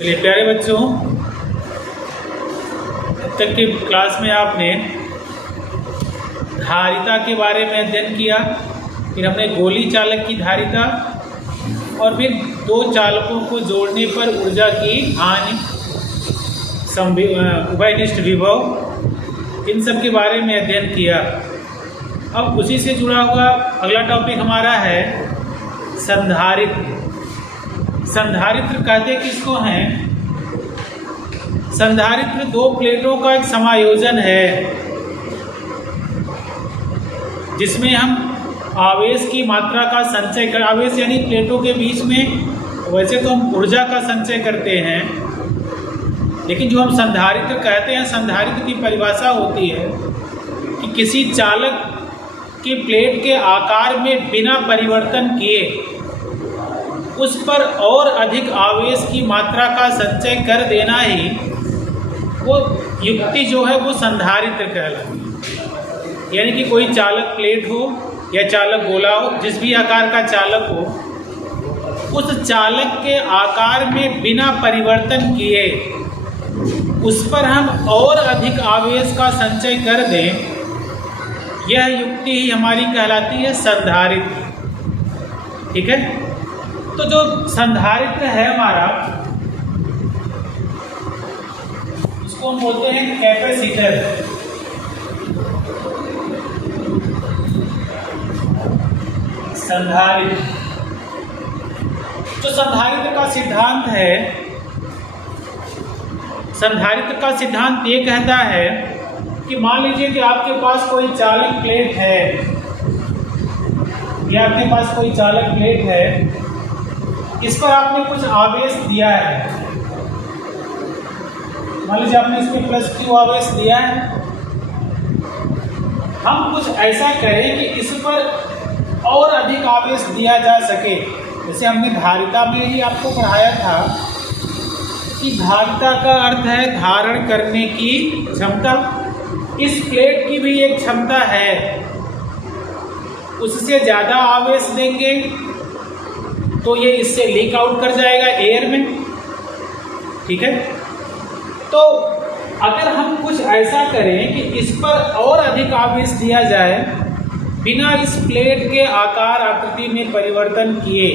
चलिए प्यारे बच्चों, अब तक की क्लास में आपने धारिता के बारे में अध्ययन किया। फिर हमने गोली चालक की धारिता और फिर दो चालकों को जोड़ने पर ऊर्जा की हानि, उभयनिष्ठ विभव, इन सब के बारे में अध्ययन किया। अब उसी से जुड़ा हुआ अगला टॉपिक हमारा है संधारित्र। संधारित्र कहते किसको हैं? संधारित्र दो प्लेटों का एक समायोजन है जिसमें हम आवेश की मात्रा का संचय कर, आवेश यानी प्लेटों के बीच में वैसे तो हम ऊर्जा का संचय करते हैं, लेकिन जो हम संधारित्र कहते हैं, संधारित्र की परिभाषा होती है कि किसी चालक की प्लेट के आकार में बिना परिवर्तन किए उस पर और अधिक आवेश की मात्रा का संचय कर देना ही वो युक्ति जो है वो संधारित्र कहलाती है। यानी कि कोई चालक प्लेट हो या चालक गोला हो, जिस भी आकार का चालक हो, उस चालक के आकार में बिना परिवर्तन किए उस पर हम और अधिक आवेश का संचय कर दें, यह युक्ति ही हमारी कहलाती है संधारित्र। ठीक है, तो जो संधारित्र है हमारा, उसको हम बोलते हैं कैपेसिटर। संधारित्र, जो संधारित्र का सिद्धांत है, संधारित्र का सिद्धांत ये कहता है कि मान लीजिए कि आपके पास कोई चालक प्लेट है, या आपके पास कोई चालक प्लेट है, इस पर आपने कुछ आवेश दिया है। मान लीजिए आपने इसमें प्लस Q आवेश दिया है। हम कुछ ऐसा करें कि इस पर और अधिक आवेश दिया जा सके। जैसे हमने धारिता में ही आपको पढ़ाया था कि धारिता का अर्थ है धारण करने की क्षमता। इस प्लेट की भी एक क्षमता है, उससे ज़्यादा आवेश देंगे तो ये इससे लीक आउट कर जाएगा एयर में। ठीक है, तो अगर हम कुछ ऐसा करें कि इस पर और अधिक आवेश दिया जाए बिना इस प्लेट के आकार आकृति में परिवर्तन किए,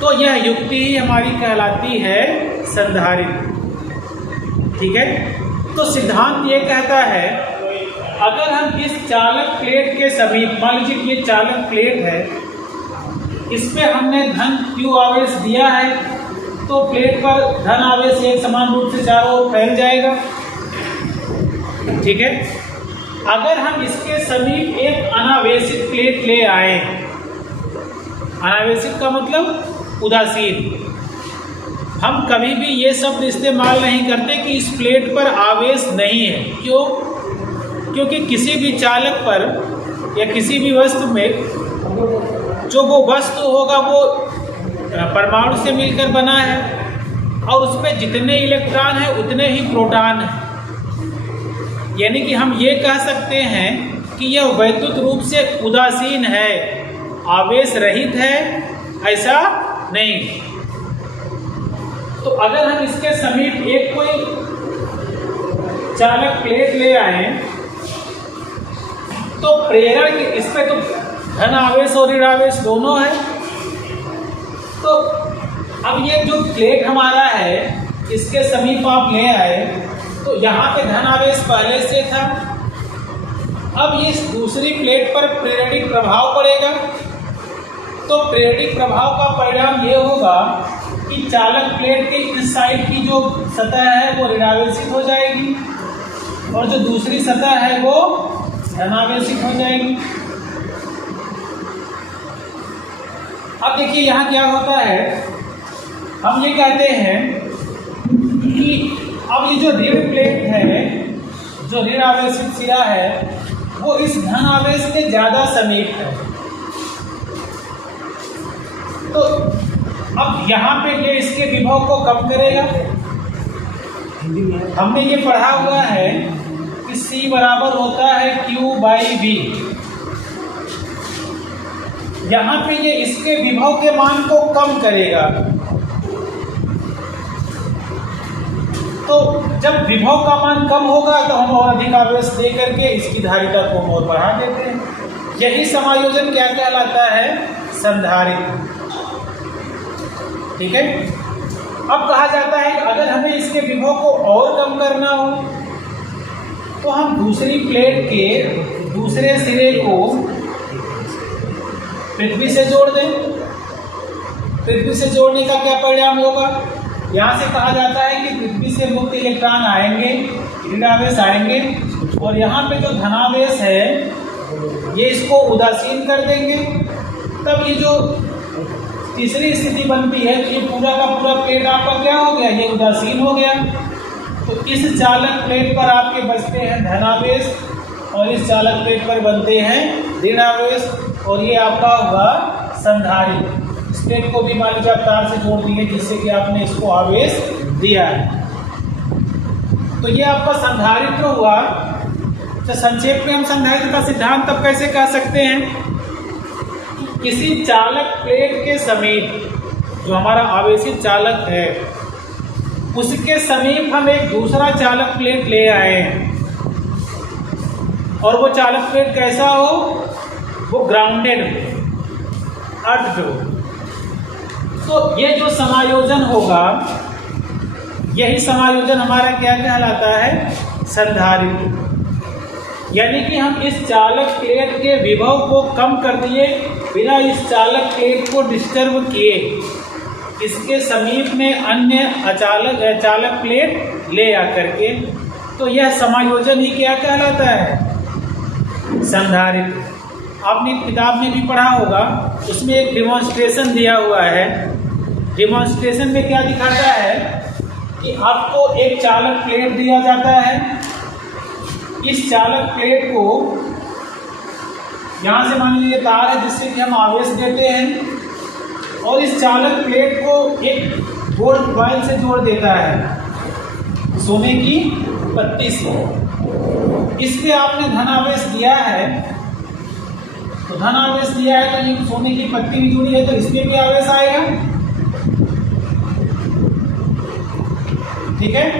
तो यह युक्ति ही हमारी कहलाती है संधारित्र। ठीक है, तो सिद्धांत ये कहता है अगर हम इस चालक प्लेट के समीप, मान लीजिए ये चालक प्लेट है, इस पे हमने धन Q आवेश दिया है, तो प्लेट पर धन आवेश एक समान रूप से चारों ओर फैल जाएगा। ठीक है, अगर हम इसके समीप एक अनावेशित प्लेट ले आए, अनावेशित का मतलब उदासीन, हम कभी भी ये शब्द इस्तेमाल नहीं करते कि इस प्लेट पर आवेश नहीं है। क्यों? क्योंकि किसी भी चालक पर या किसी भी वस्तु में जो वो वस्तु होगा वो परमाणु से मिलकर बना है और उसमें जितने इलेक्ट्रॉन हैं उतने ही प्रोटॉन हैं। यानी कि हम ये कह सकते हैं कि यह वैद्युत रूप से उदासीन है, आवेश रहित है, ऐसा नहीं। तो अगर हम इसके समीप एक कोई चालक प्लेट ले आए तो प्रेरण की, इस पे तो धन आवेश और ऋण आवेश दोनों है। तो अब ये जो प्लेट हमारा है, इसके समीप आप ले आए तो यहाँ पे धन आवेश पहले से था। अब इस दूसरी प्लेट पर प्रेरणिक प्रभाव पड़ेगा, तो प्रेरणिक प्रभाव का परिणाम ये होगा कि चालक प्लेट के इस साइड की जो सतह है वो ऋणावेशित हो जाएगी और जो दूसरी सतह है वो धनावेशित हो जाएगी। अब देखिए यहाँ क्या होता है, हम ये कहते हैं कि अब ये जो ऋण प्लेट है, जो ऋण आवेशित सिरा है, वो इस धन आवेश के ज़्यादा समीप है। तो अब यहाँ पे ये इसके विभव को कम करेगा। हमने ये पढ़ा हुआ है कि C बराबर होता है Q/V। यहाँ पे ये इसके विभव के मान को कम करेगा। तो जब विभव का मान कम होगा तो हम और अधिक आवेश दे करके इसकी धारिता को और बढ़ा देते हैं। यही समायोजन क्या कहलाता है? संधारित्र। ठीक है। अब कहा जाता है कि अगर हमें इसके विभव को और कम करना हो तो हम दूसरी प्लेट के दूसरे सिरे को पृथ्वी से जोड़ दें। पृथ्वी से जोड़ने का क्या परिणाम होगा? यहाँ से कहा जाता है कि पृथ्वी से मुक्त इलेक्ट्रॉन आएंगे, ऋणावेश आएंगे, और यहाँ पे जो धनावेश है ये इसको उदासीन कर देंगे। तब ये जो तीसरी स्थिति बनती है तो ये पूरा का पूरा प्लेट आपका क्या हो गया? ये उदासीन हो गया। तो इस चालक प्लेट पर आपके बचते हैं धनावेश और इस चालक प्लेट पर बनते हैं ऋणावेश, और ये आपका होगा संधारित्र। स्टेट को भी मान लीजिए आप तार से जोड़ दिए जिससे कि आपने इसको आवेश दिया है, तो ये आपका संधारित्र हुआ। तो संक्षेप में हम संधारित्र का सिद्धांत तब कैसे कह सकते हैं? किसी चालक प्लेट के समीप जो हमारा आवेशित चालक है उसके समीप हम एक दूसरा चालक प्लेट ले आए हैं, और वो चालक प्लेट कैसा हो? वो ग्राउंडेड हो, अर्थ हो। तो ये जो समायोजन होगा, यही समायोजन हमारा क्या कहलाता है? संधारित्र। यानी कि हम इस चालक प्लेट के विभव को कम कर दिए बिना इस चालक प्लेट को डिस्टर्ब किए, इसके समीप में अन्य चालक प्लेट ले आकर के, तो यह समायोजन ही क्या कहलाता है? संधारित्र। आपने किताब में भी पढ़ा होगा, उसमें एक डिमॉन्स्ट्रेशन दिया हुआ है। डिमॉन्स्ट्रेशन में क्या दिखाता है कि आपको एक चालक प्लेट दिया जाता है। इस चालक प्लेट को यहाँ से मान लीजिए तार है जिससे कि हम आवेश देते हैं, और इस चालक प्लेट को एक गोल्ड कॉइल से जोड़ देता है, सोने की पत्ती से। इस पे आपने धनावेश दिया है, तो धनावेश दिया है तो ये सोने की पत्ती भी जुड़ी है, तो इसमें भी आवेश आएगा। ठीक है।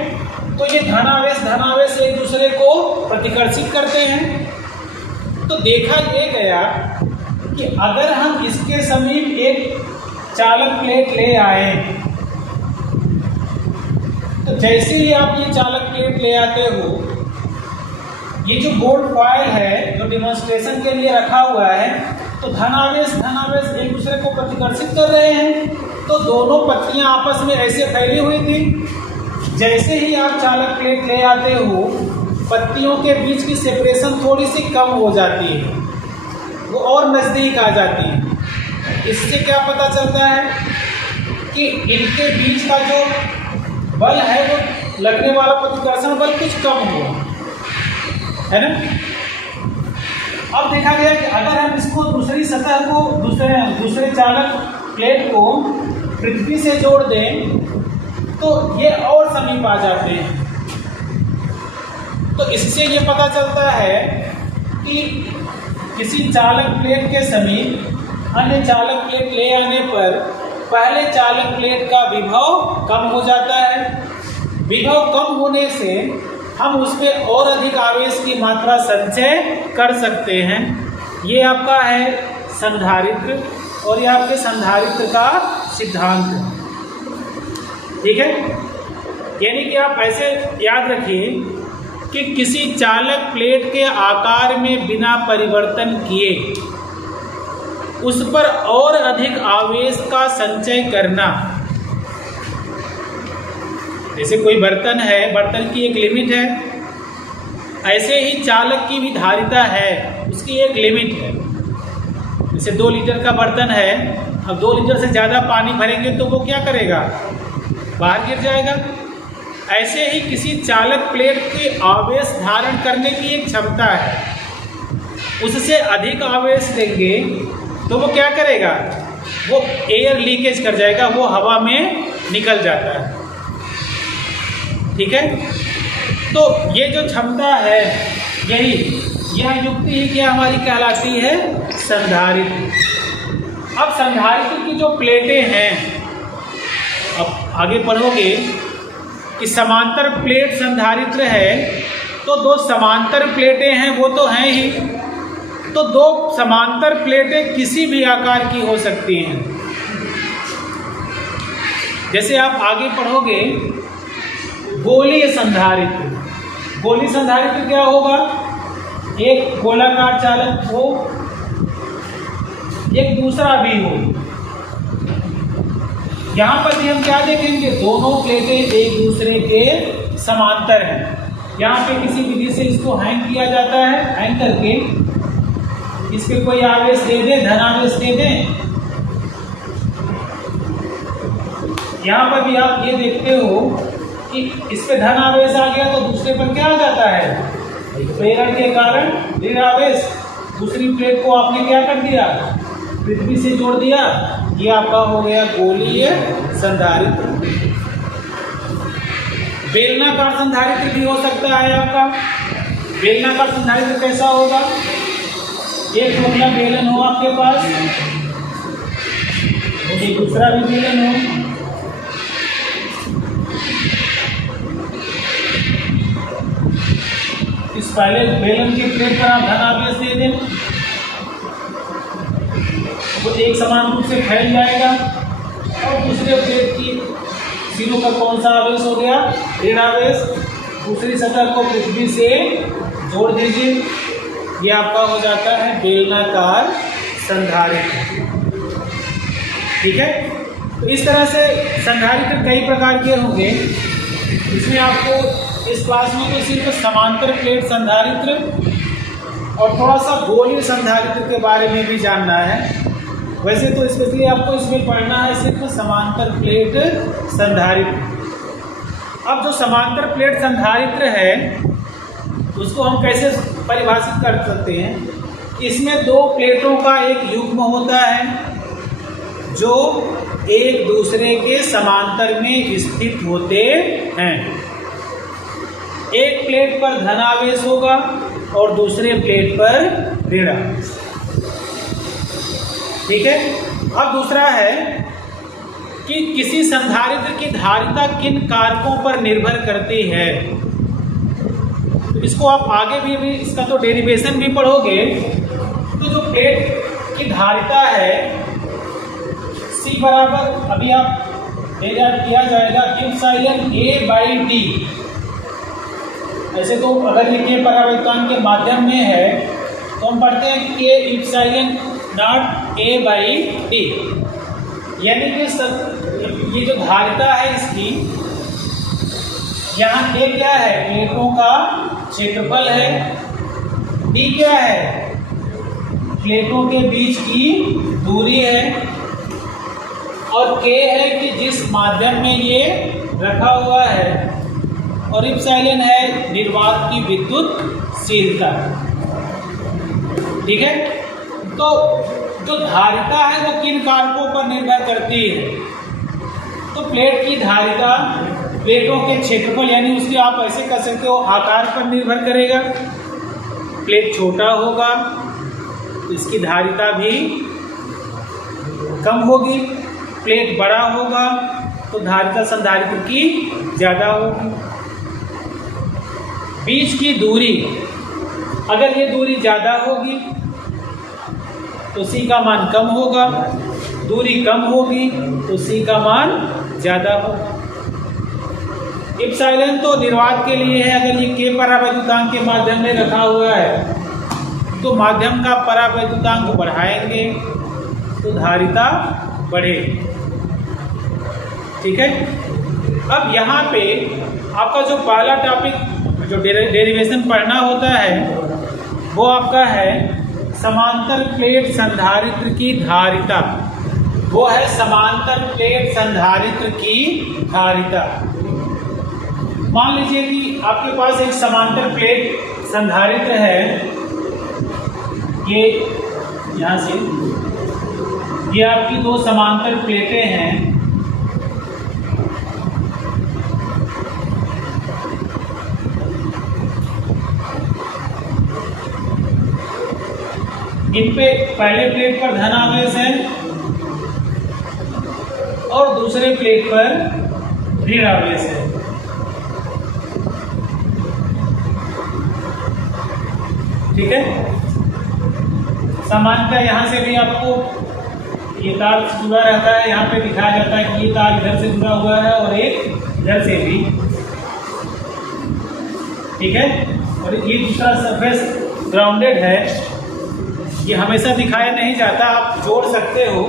तो ये धनावेश एक दूसरे को प्रतिकर्षित करते हैं। तो देखा ये गया कि अगर हम इसके समीप एक चालक प्लेट ले आए, तो जैसे ही आप ये चालक प्लेट ले आते हो, ये जो गोल्ड कॉइल है जो डिमॉन्स्ट्रेशन के लिए रखा हुआ है, तो धनावेश एक दूसरे को प्रतिकर्षित कर रहे हैं। तो दोनों पत्तियां आपस में ऐसे फैली हुई थी। जैसे ही आप चालक प्लेट ले आते हो, पत्तियों के बीच की सेपरेशन थोड़ी सी कम हो जाती है, वो और नज़दीक आ जाती है। इससे क्या पता चलता है कि इनके बीच का जो बल है, वो लगने वाला प्रतिकर्षण बल कुछ कम हुआ है ना। अब देखा गया कि अगर हम इसको दूसरी सतह को दूसरे चालक प्लेट को पृथ्वी से जोड़ दें तो ये और समीप आ जाते हैं। तो इससे ये पता चलता है कि किसी चालक प्लेट के समीप अन्य चालक प्लेट ले आने पर पहले चालक प्लेट का विभव कम हो जाता है। विभव कम होने से हम उसमें और अधिक आवेश की मात्रा संचय कर सकते हैं। ये आपका है संधारित्र, और ये आपके संधारित्र का सिद्धांत है। ठीक है। यानी कि आप ऐसे याद रखिए कि किसी चालक प्लेट के आकार में बिना परिवर्तन किए उस पर और अधिक आवेश का संचय करना। जैसे कोई बर्तन है, बर्तन की एक लिमिट है, ऐसे ही चालक की भी धारिता है, उसकी एक लिमिट है। जैसे 2 लीटर का बर्तन है, अब 2 लीटर से ज़्यादा पानी भरेंगे तो वो क्या करेगा? बाहर गिर जाएगा। ऐसे ही किसी चालक प्लेट की आवेश धारण करने की एक क्षमता है, उससे अधिक आवेश देंगे तो वो क्या करेगा? वो एयर लीकेज कर जाएगा, वो हवा में निकल जाता है। ठीक है। तो ये जो क्षमता है, यह युक्ति ही क्या हमारी कहलाती है? संधारित्र। अब संधारित्र की जो प्लेटें हैं, अब आगे पढ़ोगे कि समांतर प्लेट संधारित्र है, तो दो समांतर प्लेटें हैं वो तो हैं ही, तो दो समांतर प्लेटें किसी भी आकार की हो सकती हैं। जैसे आप आगे पढ़ोगे गोलीय संधारित्र। गोलीय संधारित्र क्या होगा? एक गोलाकार चालक हो, एक दूसरा भी हो। यहां पर भी हम क्या देखेंगे? दोनों प्लेटें एक दूसरे के समांतर हैं। यहाँ पे किसी विधि से इसको हैंग किया जाता है, हैंग करके इस पे कोई आवेश दे दें, धन आवेश दे दें। यहाँ पर भी आप ये देखते हो कि इस पे धन आवेश आ गया तो दूसरे पर क्या आ जाता है? प्रेरण के कारण ऋण आवेश। दूसरी प्लेट को आपने क्या कर दिया? पृथ्वी से जोड़ दिया। ये आपका हो गया गोलीय संधारित्र। बेलनाकार संधारित्र भी हो सकता है आपका। बेलनाकार संधारित्र कैसा होगा? एक टुकड़ा बेलन हो आपके पास, एक दूसरा भी बेलन हो, इस पहले बेलन के प्लेट पर आप धन आवेश दे दें, वो एक समान रूप से फैल जाएगा। और दूसरे प्लेट की सिरों पर कौन सा आवेश हो गया? ऋण आवेश। दूसरी सतह को पृथ्वी से जोड़ दीजिए, ये आपका हो जाता है बेलनाकार संधारित्र। ठीक है, तो इस तरह से संधारित्र कई प्रकार के होंगे। इसमें आपको इस क्लास में तो सिर्फ समांतर प्लेट संधारित्र और थोड़ा सा गोलीय संधारित्र के बारे में भी जानना है। वैसे तो स्पेशली आपको इसमें पढ़ना है सिर्फ समांतर प्लेट संधारित्र। अब जो समांतर प्लेट संधारित्र है उसको हम कैसे परिभाषित कर सकते हैं? इसमें दो प्लेटों का एक युग्म होता है जो एक दूसरे के समांतर में स्थित होते हैं। एक प्लेट पर धन आवेश होगा और दूसरे प्लेट पर ऋण आवेश। ठीक है। अब दूसरा है कि किसी संधारित्र की धारिता किन कारकों पर निर्भर करती है। तो इसको आप आगे भी इसका तो डेरिवेशन भी पढ़ोगे। तो जो प्लेट की धारिता है C बराबर अभी आप डेरिवेट किया जाएगा इप्सिलॉन A/D। ऐसे तो अगर ये के परावर्तन के माध्यम में है तो हम पढ़ते हैं K इप्सिलॉन नॉट A/D। यानी कि ये जो धारिता है इसकी, यहाँ A क्या है? प्लेटों का क्षेत्रफल है। D क्या है? प्लेटों के बीच की दूरी है। और K है कि जिस माध्यम में ये रखा हुआ है। और इप्सिलॉन है निर्वात की विद्युतशीलता। ठीक है। तो जो धारिता है वो किन कारकों पर निर्भर करती है? तो प्लेट की धारिता प्लेटों के क्षेत्रफल यानी उसके आप ऐसे कर सकते हो आकार पर निर्भर करेगा। प्लेट छोटा होगा तो इसकी धारिता भी कम होगी। प्लेट बड़ा होगा तो धारिता संधारित्र की ज़्यादा होगी। बीच की दूरी, अगर ये दूरी ज़्यादा होगी तो C का मान कम होगा, दूरी कम होगी तो C का मान ज़्यादा होगा। इप्सिलॉन तो निर्वात के लिए है। अगर ये K परावैद्युतांक के माध्यम में रखा हुआ है तो माध्यम का परावैद्युतांक बढ़ाएंगे तो धारिता बढ़ेगी। ठीक है। अब यहाँ पे आपका जो पहला टॉपिक जो डेरिवेशन पढ़ना होता है वो आपका है समांतर प्लेट संधारित्र की धारिता। वो है समांतर प्लेट संधारित्र की धारिता। मान लीजिए कि आपके पास एक समांतर प्लेट संधारित्र है। ये यहाँ से ये आपकी दो समांतर प्लेटें हैं। इन पे पहले प्लेट पर धन आवेश है और दूसरे प्लेट पर ऋण आवेश है। ठीक है। सामान्यतः यहाँ से भी आपको ये तार जुड़ा रहता है, यहाँ पे दिखाया जाता है कि ये तार इधर से जुड़ा हुआ है और एक इधर से भी, ठीक है। और ये दूसरा सरफेस ग्राउंडेड है, ये हमेशा दिखाया नहीं जाता, आप जोड़ सकते हो,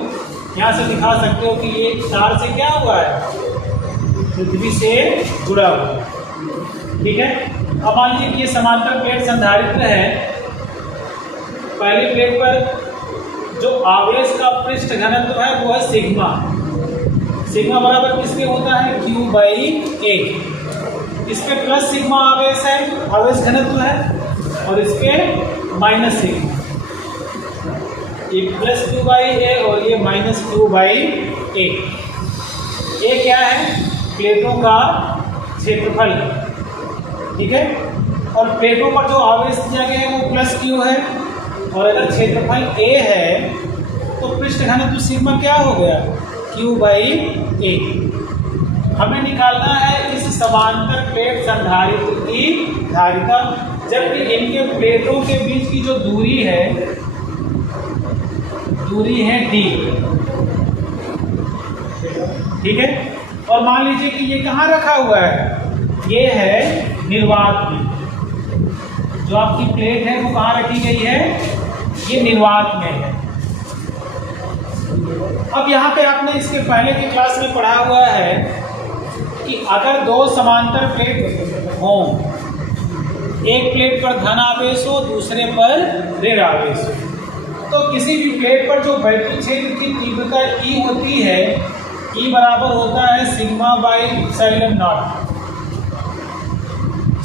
यहाँ से दिखा सकते हो कि ये तार से क्या हुआ है, पृथ्वी से जुड़ा हुआ, ठीक है। अब मान लीजिए कि ये समांतर प्लेट संधारित्र है। पहली प्लेट पर जो आवेश का पृष्ठ घनत्व है वो है सिग्मा। सिग्मा बराबर किसके होता है, Q बाई A। इस पे प्लस सिग्मा आवेश है, आवेश घनत्व है, और इस पे माइनस सिग्मा, ये प्लस Q बाई A और ये माइनस Q बाई A। ये क्या है, प्लेटों का क्षेत्रफल है, ठीक है। और प्लेटों पर जो आवेश दिया गया है वो प्लस Q है, और अगर क्षेत्रफल A है तो पृष्ठ घनत्व सिग्मा क्या हो गया, Q बाई A। हमें निकालना है इस समांतर प्लेट संधारित्र की धारिता, जबकि इनके प्लेटों के बीच की जो दूरी है D, ठीक है। और मान लीजिए कि ये कहाँ रखा हुआ है, ये है निर्वात में। जो आपकी प्लेट है वो कहाँ रखी गई है, ये निर्वात में है। अब यहाँ पे आपने इसके पहले की क्लास में पढ़ा हुआ है कि अगर दो समांतर प्लेट हों, एक प्लेट पर धन आवेश हो, दूसरे पर ऋण आवेश हो, तो किसी भी प्लेट पर जो वैद्युत क्षेत्र की तीव्रता E होती है, E बराबर होता है sigma by epsilon not.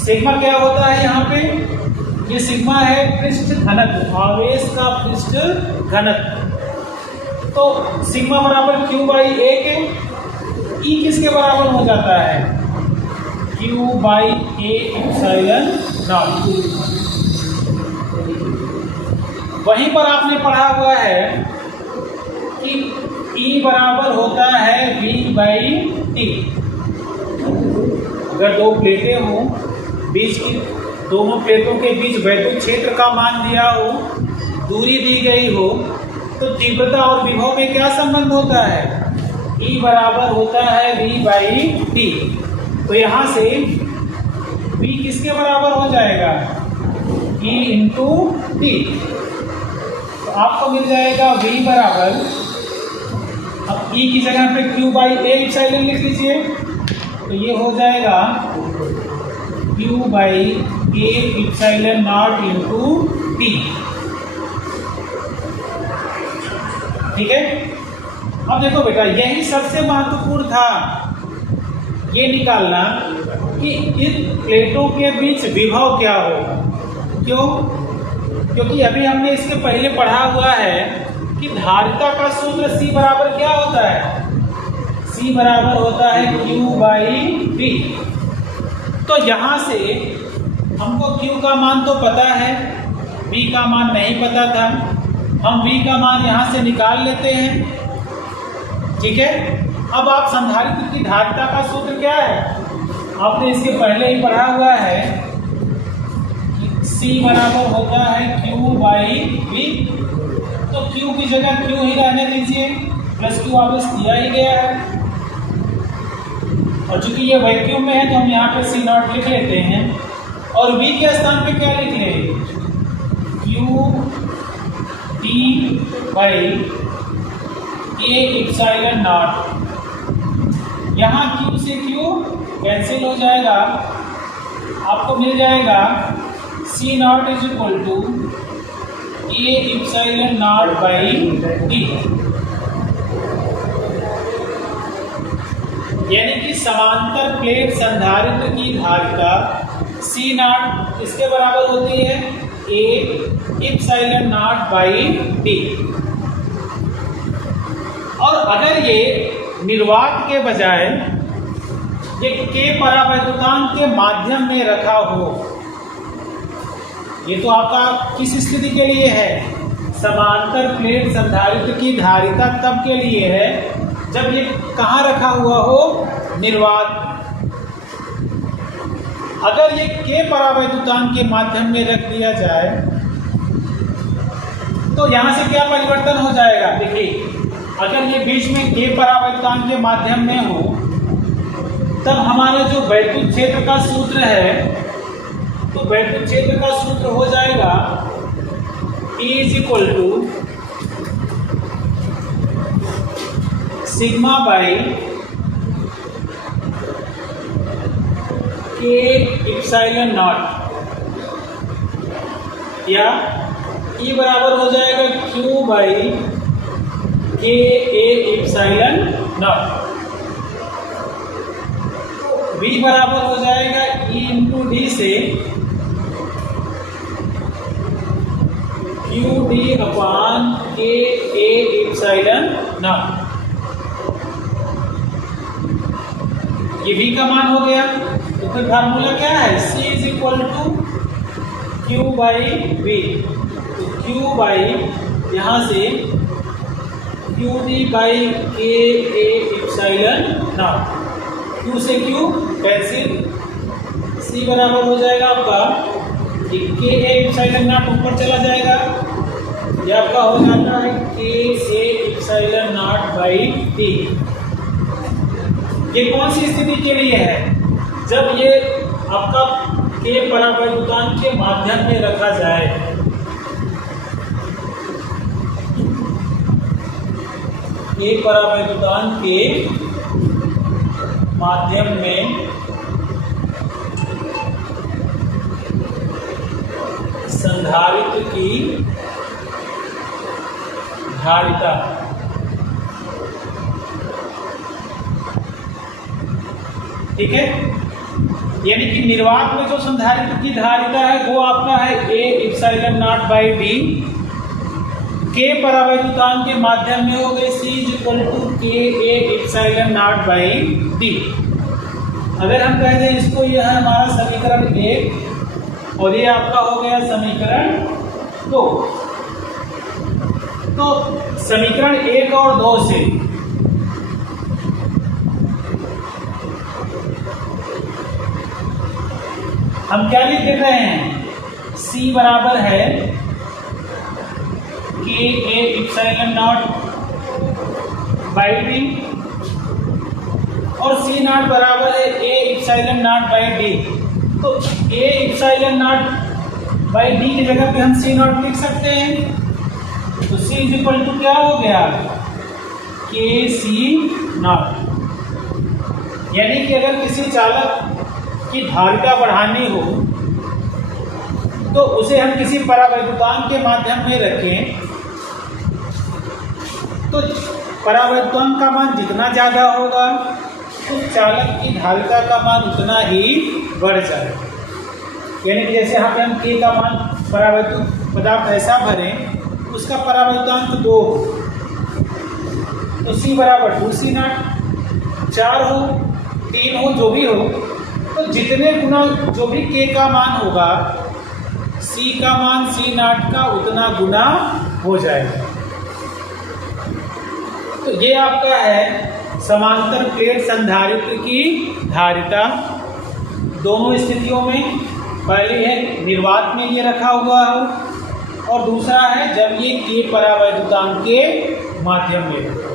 Sigma क्या होता है यहाँ पे, ये सिग्मा है पृष्ठ घनत्व, आवेश का पृष्ठ घनत्व। तो सिग्मा बराबर Q बाई A के, E किसके बराबर हो जाता है, Q by A epsilon not. वहीं पर आपने पढ़ा हुआ है कि E बराबर होता है V बाई T। अगर दो प्लेटें हों, बीच की दोनों प्लेटों के बीच वैद्युत क्षेत्र का मान दिया हो, दूरी दी गई हो, तो तीव्रता और विभव में क्या संबंध होता है, E बराबर होता है V बाई T। तो यहाँ से V किसके बराबर हो जाएगा, E इंटू T। तो आपको मिल जाएगा V बराबर, अब E की जगह पे Q बाई A एप्सिलॉन लिख लीजिए, तो ये हो जाएगा Q by A epsilon not into T, ठीक है। अब देखो बेटा, यही सबसे महत्वपूर्ण था, ये निकालना कि इन प्लेटों के बीच विभव क्या होगा। क्यों, क्योंकि अभी हमने इसके पहले पढ़ा हुआ है कि धारिता का सूत्र C बराबर क्या होता है, C बराबर होता है Q बाई V। तो यहाँ से हमको Q का मान तो पता है, V का मान नहीं पता था, हम V का मान यहाँ से निकाल लेते हैं, ठीक है। अब आप संधारित्र की धारिता का सूत्र क्या है, आपने इसके पहले ही पढ़ा हुआ है कि C बराबर होता है Q बाई V। तो Q की जगह Q ही रहने दीजिए, प्लस Q आवेश दिया ही गया है, और चूंकि ये वैक्यूम में है तो हम यहाँ पे C नॉट लिख लेते हैं, और V के स्थान पे क्या लिख लें, Q T by A epsilon naught. यहाँ Q से Q कैंसिल हो जाएगा, आपको मिल जाएगा C naught is equal to A epsilon naught by D। यानी कि समांतर प्लेट संधारित्र की धारिता C नॉट इसके बराबर होती है A epsilon naught by D। और अगर ये निर्वात के बजाय ये K परावैद्युतांक के माध्यम में रखा हो, ये तो आपका किस स्थिति के लिए है, समांतर प्लेट संधारित्र की धारिता तब के लिए है जब ये कहाँ रखा हुआ हो, निर्वात। अगर ये K परावैद्युतांक के माध्यम में रख दिया जाए तो यहाँ से क्या परिवर्तन हो जाएगा, देखिए अगर ये बीच में K परावैद्युतांक के माध्यम में हो तब हमारा जो वैद्युत क्षेत्र का सूत्र है, तो वैद्युत क्षेत्र का सूत्र हो जाएगा E is equal to sigma by K epsilon naught, या E बराबर हो जाएगा Q बाई K A epsilon naught. V बराबर हो जाएगा E इंटू डी से Q D upon K A epsilon naught. ये V का मान हो गया, तो फिर फार्मूला क्या है, C is equal to Q by V। तो Q बाई यहाँ से Q D by K A epsilon naught, Q से Q कैंसिल, C बराबर हो जाएगा आपका K A इप्सिलॉन नॉट ऊपर चला जाएगा, ये आपका हो जाता है K A epsilon naught by D। ये कौन सी स्थिति के लिए है, जब ये आपका K परावैद्युतांक के माध्यम में रखा जाए। K परावैद्युतांक के माध्यम में संधारित्र की धारिता, ठीक है, यानी कि निर्वात में जो संधारित्र की धारिता है वो आपका है A epsilon naught by D, K परावैद्युतांक के माध्यम में हो गई C is equal to K A epsilon naught by D। अगर हम कह दें इसको, यह है हमारा समीकरण 1 और ये आपका हो गया समीकरण 2। तो समीकरण 1 और 2 से हम क्या लिख रहे हैं, C बराबर है K A epsilon naught by D और C नॉट बराबर है A epsilon naught by D। तो A epsilon naught by D की जगह पे हम C नॉट लिख सकते हैं, तो C इज इक्वल टू क्या हो गया, K C नॉट। यानी कि अगर किसी चालक की धारिता बढ़ानी हो तो उसे हम किसी परावैद्युतांक के माध्यम में रखें, तो परावैद्युतांक का मान जितना ज्यादा होगा उस चालक की धारिता का मान उतना ही बढ़ जाएगा। यानी कि जैसे यहाँ पे हम K का मान परावैद्युत पदार्थ ऐसा भरें उसका परावैद्युतांक 2, तो C बराबर 2C नॉट, 4 हो 3 हो जो भी हो, तो जितने गुना जो भी K का मान होगा C का मान C नॉट का उतना गुना हो जाएगा। तो ये आपका है समांतर प्लेट संधारित्र की धारिता दोनों स्थितियों में। पहली है निर्वात में ये रखा हुआ हो और दूसरा है जब ये K परावैद्युतांक के माध्यम में हो।